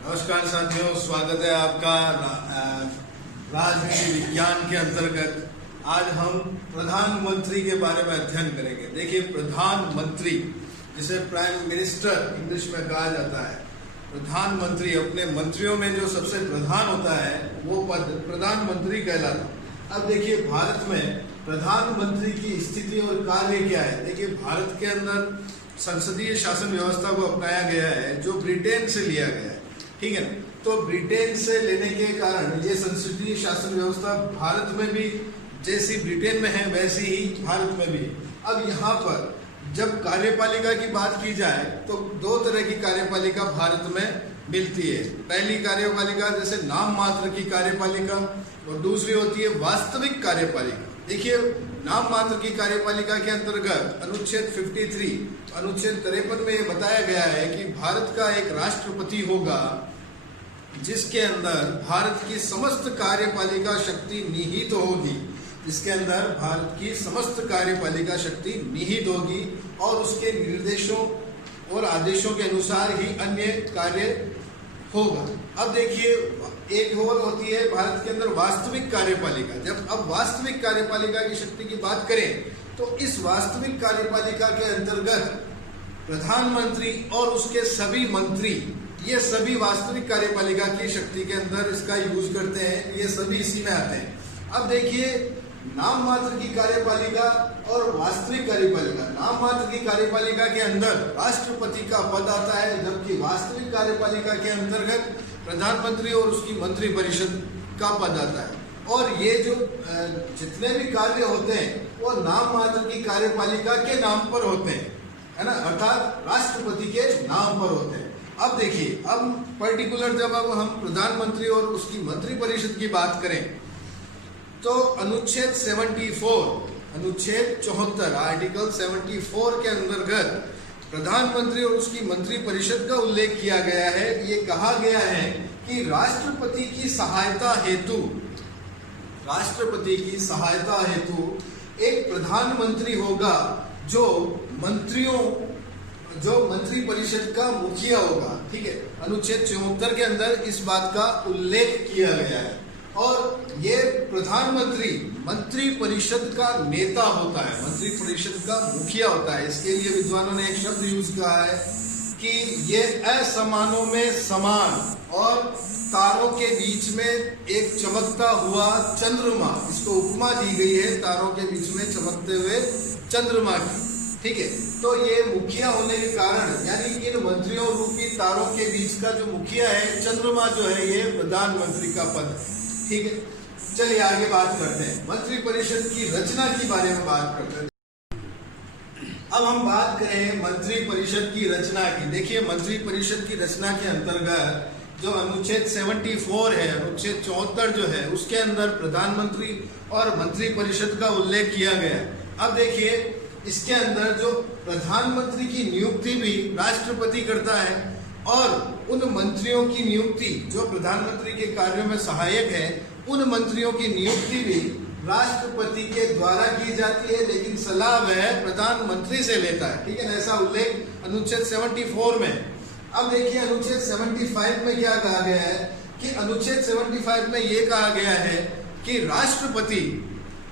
नमस्कार साथियों, स्वागत है आपका राजनीति विज्ञान के अंतर्गत। आज हम प्रधानमंत्री के बारे में अध्ययन करेंगे। देखिए, प्रधानमंत्री जिसे प्राइम मिनिस्टर इंग्लिश में कहा जाता है, प्रधानमंत्री अपने मंत्रियों में जो सबसे प्रधान होता है वो पद प्रधानमंत्री कहलाता है। अब देखिए, भारत में प्रधानमंत्री की स्थिति और कार्य क्या है। देखिए, भारत के अंदर संसदीय शासन व्यवस्था को अपनाया गया है जो ब्रिटेन से लिया गया है, ठीक है ना। तो ब्रिटेन से लेने के कारण ये संसदीय शासन व्यवस्था भारत में भी जैसी ब्रिटेन में है वैसी ही भारत में भी है। अब यहाँ पर जब कार्यपालिका की बात की जाए तो दो तरह की कार्यपालिका भारत में मिलती है। पहली कार्यपालिका जैसे नाम मात्र की कार्यपालिका और दूसरी होती है वास्तविक कार्यपालिका। देखिए, नाम मात्र की कार्यपालिका के अंतर्गत अनुच्छेद 53 अनुच्छेद 53 में बताया गया है कि भारत का एक राष्ट्रपति होगा जिसके अंदर भारत की समस्त कार्यपालिका शक्ति निहित होगी, जिसके अंदर भारत की समस्त कार्यपालिका शक्ति निहित होगी और उसके निर्देशों और आदेशों के अनुसार ही अन्य कार्य होगा। अब देखिए, एक और होती है भारत के अंदर वास्तविक कार्यपालिका। जब अब वास्तविक कार्यपालिका की शक्ति की बात करें तो इस वास्तविक कार्यपालिका के अंतर्गत प्रधानमंत्री और उसके सभी मंत्री, ये सभी वास्तविक कार्यपालिका की शक्ति के अंदर इसका यूज करते हैं, ये सभी इसी में आते हैं। अब देखिए, नाम मात्र की कार्यपालिका और वास्तविक कार्यपालिका। नाम मात्र की कार्यपालिका के अंदर राष्ट्रपति का पद आता है, जबकि वास्तविक कार्यपालिका के अंतर्गत प्रधानमंत्री और उसकी मंत्री परिषद का पद आता है। और ये जो जितने भी कार्य होते हैं वो नाम मात्र की कार्यपालिका के नाम पर होते हैं, है ना, अर्थात राष्ट्रपति के नाम पर होते हैं। अब देखिए, अब पर्टिकुलर जब अब हम प्रधानमंत्री और उसकी मंत्री परिषद की बात करें तो अनुच्छेद 74 आर्टिकल 74 के अंतर्गत प्रधानमंत्री और उसकी मंत्री परिषद का उल्लेख किया गया है। ये कहा गया है कि राष्ट्रपति की सहायता हेतु एक प्रधानमंत्री होगा जो मंत्री परिषद का मुखिया होगा, ठीक है। अनुच्छेद 74 के अंदर इस बात का उल्लेख किया गया है। और ये प्रधानमंत्री मंत्री परिषद का नेता होता है, मंत्री परिषद का मुखिया होता है। इसके लिए विद्वानों ने एक शब्द यूज कहा है कि ये असमानों में समान और तारों के बीच में एक चमकता हुआ चंद्रमा, इसको उपमा दी गई है तारों के बीच में चमकते हुए चंद्रमा की, ठीक है। तो ये मुखिया होने के कारण, यानी इन मंत्रियों रूपी तारों के बीच का जो मुखिया है, चंद्रमा जो है, ये प्रधानमंत्री का पद है, ठीक है। चलिए आगे बात करते हैं, मंत्री परिषद की रचना के बारे में बात करते हैं। अब हम बात करें मंत्री परिषद की रचना की। देखिए, मंत्री परिषद की रचना के अंतर्गत जो अनुच्छेद 74 है, अनुच्छेद 74 जो है, उसके अंदर प्रधानमंत्री और मंत्री परिषद का उल्लेख किया गया है। अब देखिए, इसके अंदर जो प्रधानमंत्री की नियुक्ति भी राष्ट्रपति करता है और उन मंत्रियों की नियुक्ति जो प्रधानमंत्री के कार्यों में सहायक है, उन मंत्रियों की नियुक्ति भी राष्ट्रपति के द्वारा की जाती है, लेकिन सलाह वह प्रधानमंत्री से लेता है, ठीक है ना। ऐसा उल्लेख अनुच्छेद 74 में। अब देखिए, अनुच्छेद 75 में क्या कहा गया है कि अनुच्छेद 75 में ये कहा गया है कि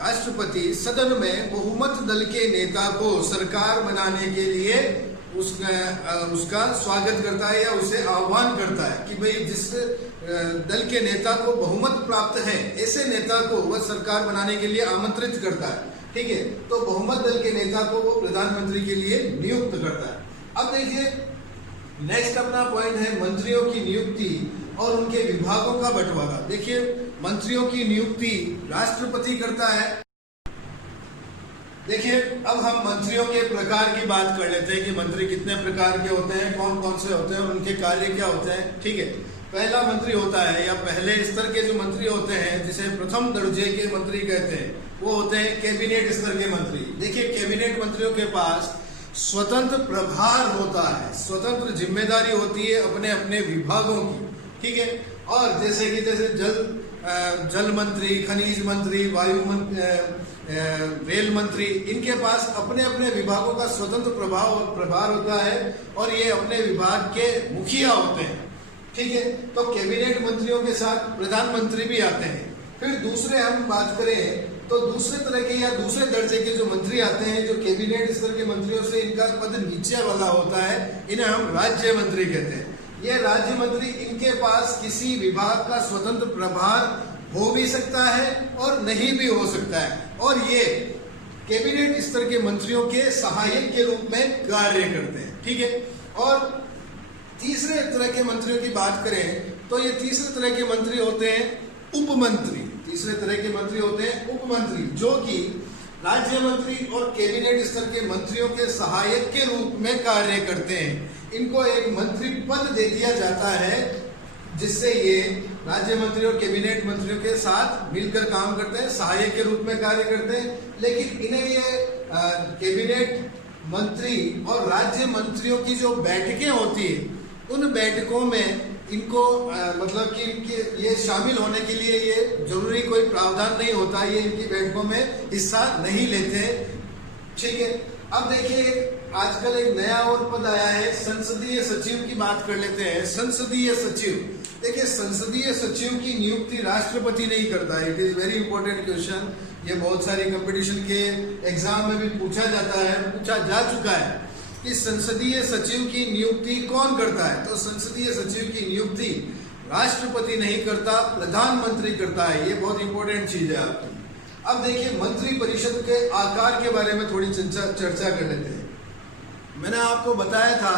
राष्ट्रपति सदन में बहुमत दल के नेता को सरकार बनाने के लिए उसका स्वागत करता है या उसे आह्वान करता है कि भाई जिस दल के नेता को बहुमत प्राप्त है, ऐसे नेता को वह सरकार बनाने के लिए आमंत्रित करता है, ठीक है। तो बहुमत दल के नेता को वो प्रधानमंत्री के लिए नियुक्त करता है। अब देखिए, नेक्स्ट अपना पॉइंट है मंत्रियों की नियुक्ति और उनके विभागों का बंटवारा। देखिए, मंत्रियों की नियुक्ति राष्ट्रपति करता है। देखिए, अब हम मंत्रियों के प्रकार की बात कर लेते हैं कि मंत्री कितने प्रकार के होते हैं, कौन कौन से होते हैं और उनके कार्य क्या होते हैं, ठीक है। पहला मंत्री होता है या पहले स्तर के जो मंत्री होते हैं, जिसे प्रथम दर्जे के मंत्री कहते हैं, वो होते हैं कैबिनेट स्तर के मंत्री। देखिए, कैबिनेट मंत्रियों के पास स्वतंत्र प्रभार होता है, स्वतंत्र जिम्मेदारी होती है अपने अपने विभागों की, ठीक है। और जैसे जल मंत्री, खनिज मंत्री, वायु रेल मंत्री, इनके पास अपने अपने विभागों का स्वतंत्र प्रभार होता है और ये अपने विभाग के मुखिया होते हैं। ठीक है, तो कैबिनेट मंत्रियों के साथ प्रधानमंत्री भी आते हैं। फिर दूसरे हम बात करें तो दूसरे तरह के या दूसरे दर्जे के जो मंत्री आते हैं, जो कैबिनेट स्तर के मंत्रियों से इनका पद नीचे वाला होता है, इन्हें हम राज्य मंत्री कहते हैं। ये राज्य मंत्री, इनके पास किसी विभाग का स्वतंत्र प्रभार हो भी सकता है और नहीं भी हो सकता है, और ये कैबिनेट स्तर के मंत्रियों के सहायक के रूप में कार्य करते हैं। ठीक है, और तीसरे तरह के मंत्रियों की बात करें तो ये तीसरे तरह के मंत्री होते हैं उपमंत्री। तीसरे तरह के मंत्री होते हैं उपमंत्री, जो कि राज्य मंत्री और कैबिनेट स्तर के मंत्रियों के सहायक के रूप में कार्य करते हैं। इनको एक मंत्री पद दे दिया जाता है, जिससे ये राज्य मंत्री और कैबिनेट मंत्रियों के साथ मिलकर काम करते हैं, सहायक के रूप में कार्य करते हैं। लेकिन इन्हें ये कैबिनेट मंत्री और राज्य मंत्रियों की जो बैठकें होती है, उन बैठकों में इनको मतलब कि इनके ये शामिल होने के लिए ये जरूरी कोई प्रावधान नहीं होता, ये इनकी बैठकों में हिस्सा नहीं लेते। ठीक है, अब देखिए आजकल एक नया और पद आया है, संसदीय सचिव की बात कर लेते हैं। संसदीय सचिव, देखिए संसदीय सचिव की नियुक्ति राष्ट्रपति नहीं करता है। It is very important question, ये बहुत सारी कंपटीशन के एग्जाम में भी पूछा जाता है, पूछा जा चुका है कि संसदीय सचिव की नियुक्ति कौन करता है। तो संसदीय सचिव की नियुक्ति राष्ट्रपति नहीं करता, प्रधानमंत्री करता है। ये बहुत इंपॉर्टेंट चीज है आपकी। अब देखिए मंत्री परिषद के आकार के बारे में थोड़ी चर्चा कर लेते हैं। मैंने आपको बताया था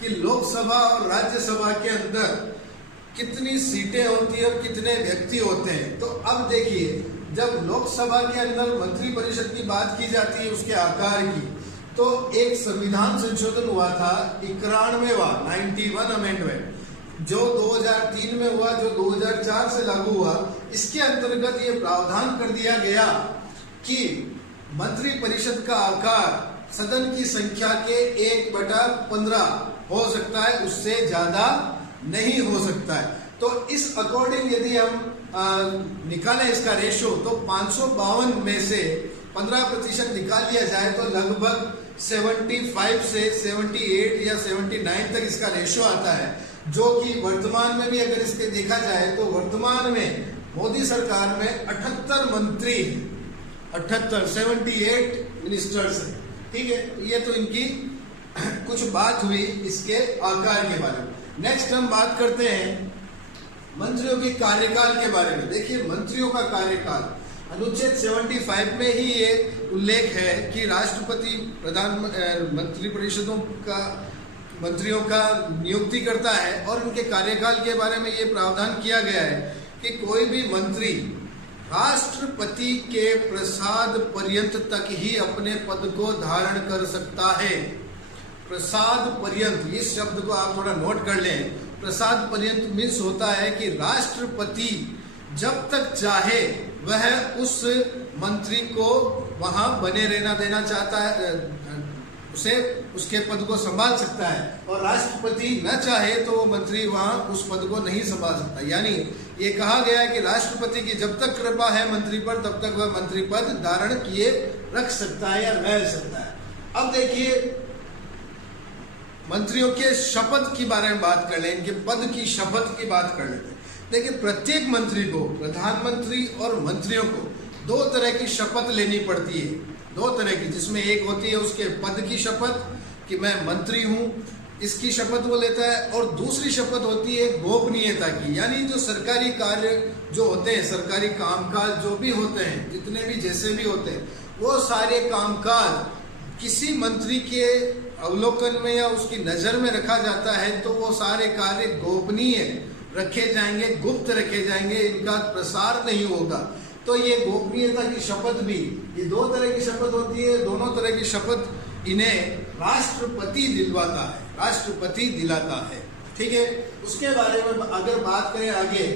कि लोकसभा और राज्यसभा के अंदर कितनी सीटें होती है और कितने व्यक्ति होते हैं। तो अब देखिए जब लोकसभा के अंदर मंत्री परिषद की बात की जाती है उसके आकार की, तो एक संविधान संशोधन हुआ था 91 अमेंडमेंट, जो 2003 में हुआ, जो 2004 से लागू हुआ। इसके अंतर्गत ये प्रावधान कर दिया गया कि मंत्री परिषद का आकार सदन की संख्या के 1/15 हो सकता है, उससे ज्यादा नहीं हो सकता है। तो इस अकॉर्डिंग यदि हम निकालें इसका रेशो, तो 552 में से 15% निकाल लिया जाए तो लगभग 75 से 78 या 79 तक इसका रेशो आता है, जो कि वर्तमान में भी अगर इसके देखा जाए तो वर्तमान में मोदी सरकार में 78 मंत्री, 78 मिनिस्टर्स हैं। ठीक है, ये तो इनकी कुछ बात हुई इसके आकार के बारे में। नेक्स्ट हम बात करते हैं मंत्रियों के कार्यकाल के बारे में। देखिए मंत्रियों का कार्यकाल अनुच्छेद 75 में ही ये उल्लेख है कि राष्ट्रपति मंत्री परिषदों का मंत्रियों का नियुक्ति करता है, और उनके कार्यकाल के बारे में ये प्रावधान किया गया है कि कोई भी मंत्री राष्ट्रपति के प्रसाद पर्यंत तक ही अपने पद को धारण कर सकता है। प्रसाद पर्यंत, इस शब्द को आप थोड़ा नोट कर लें। प्रसाद पर्यंत मीन्स होता है कि राष्ट्रपति जब तक चाहे वह उस मंत्री को वहां बने रहना देना चाहता है, उसे उसके पद को संभाल सकता है, और राष्ट्रपति न चाहे तो वो मंत्री वहां उस पद को नहीं संभाल सकता। यानी ये कहा गया है कि राष्ट्रपति की जब तक कृपा है मंत्री पर, तब तक वह मंत्री पद धारण किए रख सकता है या रह सकता है। अब देखिए मंत्रियों के शपथ के बारे में बात कर लें, इनके पद की शपथ की बात कर लेते हैं। देखिए प्रत्येक मंत्री को, प्रधानमंत्री और मंत्रियों को 2 तरह की शपथ लेनी पड़ती है, 2 तरह की, जिसमें एक होती है उसके पद की शपथ कि मैं मंत्री हूं, इसकी शपथ वो लेता है, और दूसरी शपथ होती है गोपनीयता की। यानी जो सरकारी कार्य जो होते हैं, सरकारी कामकाज जो भी होते हैं, जितने भी जैसे भी होते हैं, वो सारे कामकाज किसी मंत्री के अवलोकन में या उसकी नजर में रखा जाता है, तो वो सारे कार्य गोपनीय रखे जाएंगे, गुप्त रखे जाएंगे, इनका प्रसार नहीं होगा। तो ये गोपनीयता की शपथ भी, ये 2 तरह की शपथ होती है। दोनों तरह की शपथ इन्हें राष्ट्रपति दिलवाता है, राष्ट्रपति दिलाता है। ठीक है, उसके बारे में अगर बात करें आगे,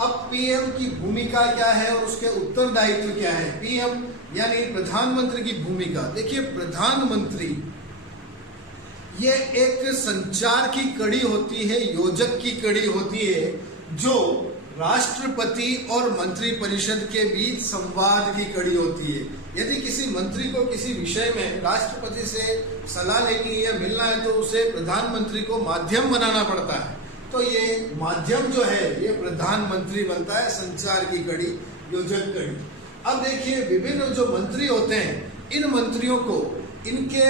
अब पीएम की भूमिका क्या है और उसके उत्तरदायित्व क्या है। पीएम यानी प्रधानमंत्री की भूमिका। देखिए प्रधानमंत्री ये एक संचार की कड़ी होती है, योजक की कड़ी होती है, जो राष्ट्रपति और मंत्री परिषद के बीच संवाद की कड़ी होती है। यदि किसी मंत्री को किसी विषय में राष्ट्रपति से सलाह लेनी है या मिलना है, तो उसे प्रधानमंत्री को माध्यम बनाना पड़ता है। तो ये माध्यम जो है ये प्रधानमंत्री बनता है, संचार की कड़ी, योजक कड़ी। अब देखिए विभिन्न जो मंत्री होते हैं, इन मंत्रियों को इनके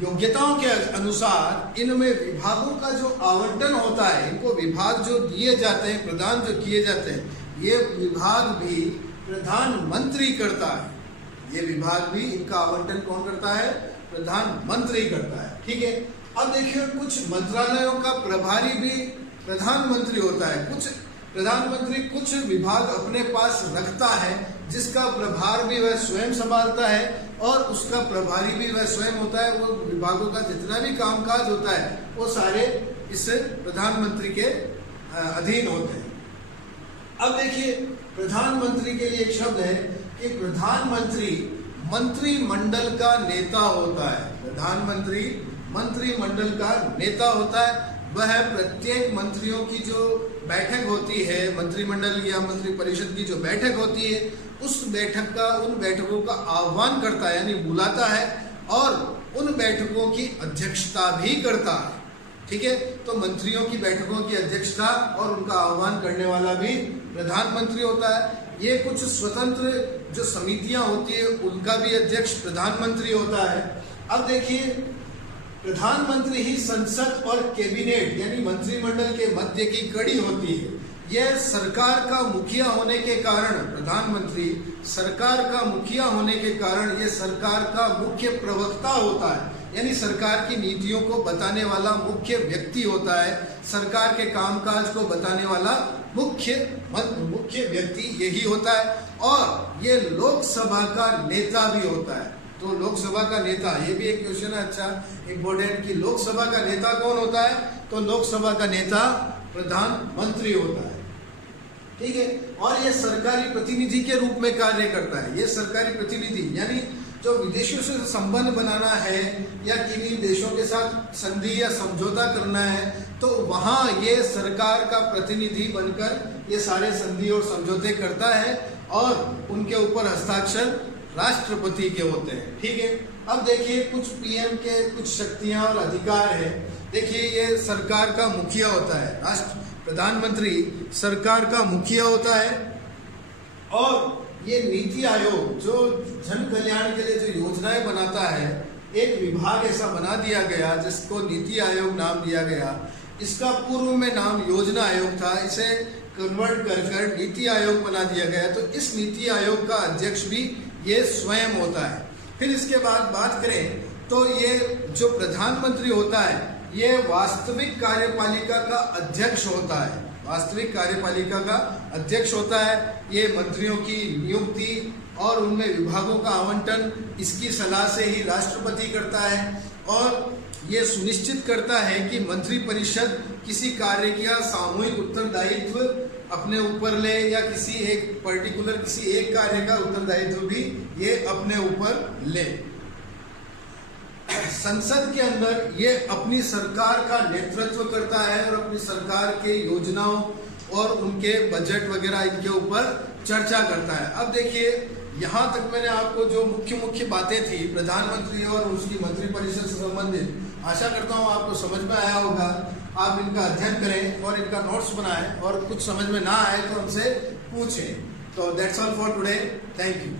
योग्यताओं के अनुसार इनमें विभागों का जो आवंटन होता है, इनको विभाग जो दिए जाते हैं, प्रदान जो किए जाते हैं, ये विभाग भी प्रधानमंत्री करता है। ये विभाग भी इनका आवंटन कौन करता है? प्रधानमंत्री करता है। ठीक है। अब देखिए कुछ मंत्रालयों का प्रभारी भी प्रधानमंत्री होता है। प्रधानमंत्री कुछ विभाग अपने पास रखता है जिसका प्रभार भी वह स्वयं संभालता है और उसका प्रभारी भी वह स्वयं होता है। वो विभागों का जितना भी कामकाज होता है वो सारे इस प्रधानमंत्री के अधीन होते हैं। अब देखिए प्रधानमंत्री के लिए एक शब्द है कि प्रधानमंत्री मंत्रिमंडल का नेता होता है। प्रधानमंत्री मंत्रिमंडल का नेता होता है। वह प्रत्येक मंत्रियों की जो बैठक होती है, मंत्रिमंडल या मंत्री परिषद की जो बैठक होती है, उस बैठक का, उन बैठकों का आह्वान करता है, यानी बुलाता है और उन बैठकों की अध्यक्षता भी करता है। ठीक है। तो मंत्रियों की बैठकों की अध्यक्षता और उनका आह्वान करने वाला भी प्रधानमंत्री होता है। ये कुछ स्वतंत्र जो समितियां होती है उनका भी अध्यक्ष प्रधानमंत्री होता है। अब देखिए प्रधानमंत्री ही संसद और कैबिनेट यानी मंत्रिमंडल के मध्य की कड़ी होती है। यह सरकार का मुखिया होने के कारण, प्रधानमंत्री सरकार का मुखिया होने के कारण ये सरकार का मुख्य प्रवक्ता होता है, यानी सरकार की नीतियों को बताने वाला मुख्य व्यक्ति होता है। सरकार के कामकाज को बताने वाला मुख्य व्यक्ति यही होता है। और ये लोकसभा का नेता भी होता है। तो लोकसभा का नेता, ये भी एक क्वेश्चन है अच्छा इंपॉर्टेंट कि लोकसभा का नेता कौन होता है? तो लोकसभा का नेता प्रधानमंत्री होता है। ठीक है। और ये सरकारी प्रतिनिधि के रूप में कार्य करता है। ये सरकारी प्रतिनिधि यानी जो विदेशों से संबंध बनाना है या किन्हीं देशों के साथ संधि या समझौता करना है, तो वहां ये सरकार का प्रतिनिधि बनकर ये सारे संधि और समझौते करता है और उनके ऊपर हस्ताक्षर राष्ट्रपति के होते हैं। ठीक है। अब देखिए कुछ पीएम के कुछ शक्तियां और अधिकार है। देखिए ये सरकार का मुखिया होता है, प्रधानमंत्री सरकार का मुखिया होता है। और ये नीति आयोग जो जन कल्याण के लिए जो योजनाएं बनाता है, एक विभाग ऐसा बना दिया गया जिसको नीति आयोग नाम दिया गया। इसका पूर्व में नाम योजना आयोग था, इसे कन्वर्ट कर नीति आयोग बना दिया गया। तो इस नीति आयोग का अध्यक्ष भी ये स्वयं होता है। फिर इसके बाद बात करें तो ये जो प्रधानमंत्री होता है ये वास्तविक कार्यपालिका का अध्यक्ष होता है। वास्तविक कार्यपालिका का अध्यक्ष होता है। ये मंत्रियों की नियुक्ति और उनमें विभागों का आवंटन इसकी सलाह से ही राष्ट्रपति करता है। और ये सुनिश्चित करता है कि मंत्री परिषद किसी कार्य का सामूहिक उत्तरदायित्व अपने ऊपर ले या किसी एक पर्टिकुलर किसी एक कार्य का उत्तरदायित्व भी ये अपने ऊपर ले। संसद के अंदर ये अपनी सरकार का नेतृत्व करता है और अपनी सरकार के योजनाओं और उनके बजट वगैरह इनके ऊपर चर्चा करता है। अब देखिए यहाँ तक मैंने आपको जो मुख्य बातें थी प्रधानमंत्री और उसकी मंत्रिपरिषद से संबंधित, आशा करता हूँ आपको समझ में आया होगा। आप इनका अध्ययन करें और इनका नोट्स बनाएं और कुछ समझ में ना आए तो हमसे पूछें। तो that's all for today. Thank you.